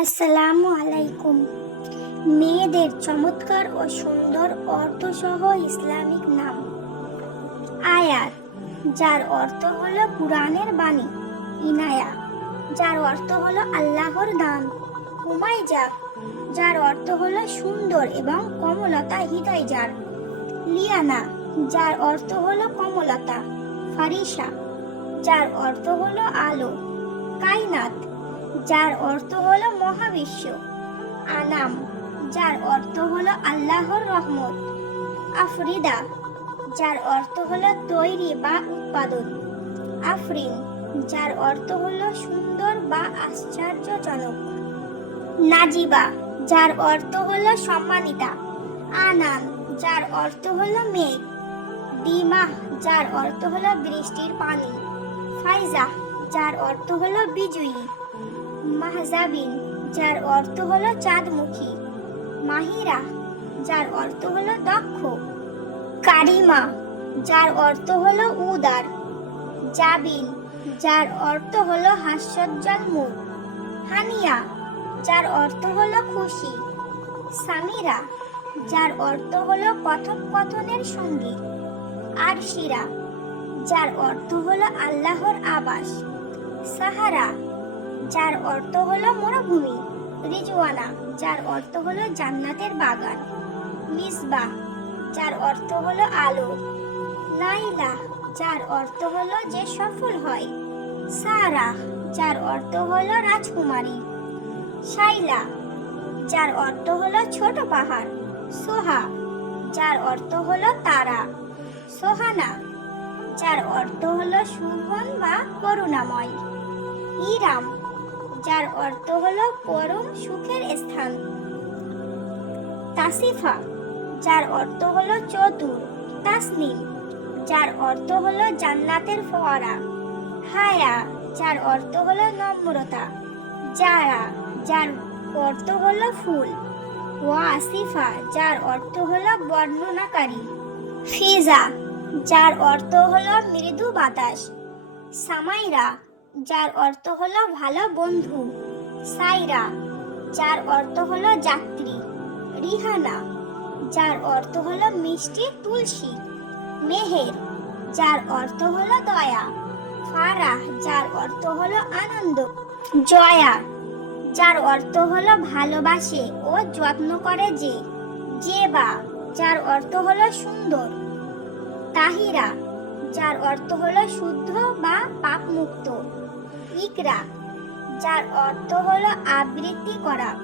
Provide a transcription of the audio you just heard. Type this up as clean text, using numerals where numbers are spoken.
আসসালামু আলাইকুম। মেয়েদের চমৎকার ও সুন্দর অর্থসহ ইসলামিক নাম। আয়াত, যার অর্থ হলো কুরআনের বাণী। ইনায়া, যার অর্থ হলো আল্লাহর দান। উমাইজা, যার অর্থ হলো সুন্দর এবং কমলতা হৃদয় যার। লিয়ানা, যার অর্থ হলো কমলতা। ফারিসা, যার অর্থ হলো আলো। কায়নাত, যার অর্থ হলো মহাবিশ্ব। আনাম, যার অর্থ হলো আল্লাহর রহমত। আফরিদা, যার অর্থ হলো তৈরি বা উৎপাদন। আফরিন, যার অর্থ হলো সুন্দর বা আশ্চর্যজনক। নাজিবা, যার অর্থ হলো সম্মানিতা। আনান, যার অর্থ হলো মেঘ। দিমাহ, যার অর্থ হলো বৃষ্টির পানি। ফাইজা, যার অর্থ হলো বিজয়ী। মাহজাবিন, যার অর্থ হলো চাঁদমুখী। মাহিরা, যার অর্থ হলো দক্ষ। কারিমা, যার অর্থ হলো উদার। জাবিন, যার অর্থ হলো হাস্যোজ্জ্বল মুখ। হানিয়া, যার অর্থ হলো খুশি। সামিরা, যার অর্থ হলো কথোপকথনের সঙ্গী। আরশিরা, যার অর্থ হলো আল্লাহর আবাস। সাহারা, যার অর্থ হলো মরুভূমি। রিজওয়ানা, যার অর্থ হলো জান্নাতের বাগান। মিসবাহ, যার অর্থ হলো আলো। নাইলা, যার অর্থ হলো যে সফল হয়। সারা, যার অর্থ হলো রাজকুমারী। শাইলা, যার অর্থ হলো ছোট পাহাড়। সোহা, যার অর্থ হলো তারা। সোহানা, যার অর্থ হলো শুভন বা করুণাময়। ইরাম, যার অর্থ হলো পরম সুখের স্থান। তাসিফা, যার অর্থ হলো চতুর। তাসনিম, যার অর্থ হলো জান্নাতের ফোয়ারা। হায়া, যার অর্থ হলো নম্রতা। জারা, যার অর্থ হলো ফুল। ওয়াসিফা, যার অর্থ হলো বর্ণনাকারী। ফিজা, যার অর্থ হলো মৃদু বাতাস। সামাইরা, যার অর্থ হলো ভালো বন্ধু। সাইরা, যার অর্থ হলো যাত্রী। রিহানা, যার অর্থ হলো মিষ্টি তুলসী। মেহের, যার অর্থ হলো দয়া। ফারাহ, যার অর্থ হলো আনন্দ। জয়া, যার অর্থ হলো ভালোবাসে ও যত্ন করে যে। জেবা, যার অর্থ হলো সুন্দর। তাহিরা, যার অর্থ হলো শুদ্ধ বা পাপমুক্ত। ইকরা, যার অর্থ হলো আবৃত্তি করা।